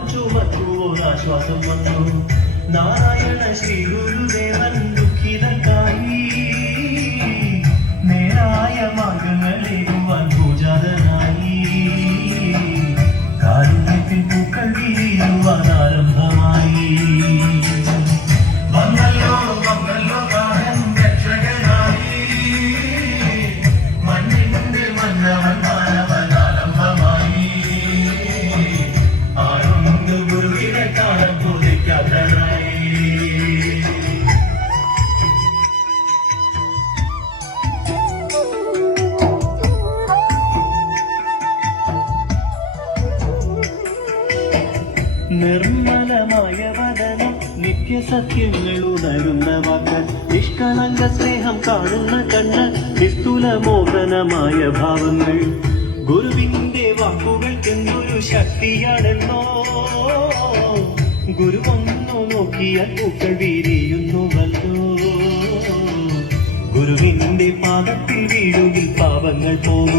ആശ്വാസം വന്നു. നാരായണ ശ്രീ ഗുരുദേവൻ ദുഃഖിതർക്കായി നേരായ മാർഗങ്ങളേകുവാൻ പൂജാതനായി. കാരുണ്യത്തിൽ പൂക്കൾ വീഴുവാൻ ആരംഭമായി. വന്നല്ലോ വന്നല്ലോ കാലം രക്ഷകനായി. മണ്ണിന്റെ മന്നവൻ മാനവൻ ആരംഭമായി. ആരുണ്ട് ഗുരുവിനെ കാണാൻ പൂജിക്കാത്തനായി. നിർമ്മലമായ വദനം നിത്യസത്യങ്ങൾ ഉണരുന്ന വാക്ക് നിഷ്കളങ്ക സ്നേഹം കാണുന്ന കണ്ണ് നിസ്തുല മോഹനമായ ഭാവങ്ങൾ. ഗുരുവിന്റെ വാക്കുകൾക്കെന്തൊരു ശക്തിയാണെന്നോ. ഗുരുവൊന്നു നോക്കിയാൽ പൂക്കൾ വിരിയുന്നുവല്ലോ. ഗുരുവിന്റെ പാദത്തിൽ വീഴുകിൽ പാപങ്ങൾ പോകും.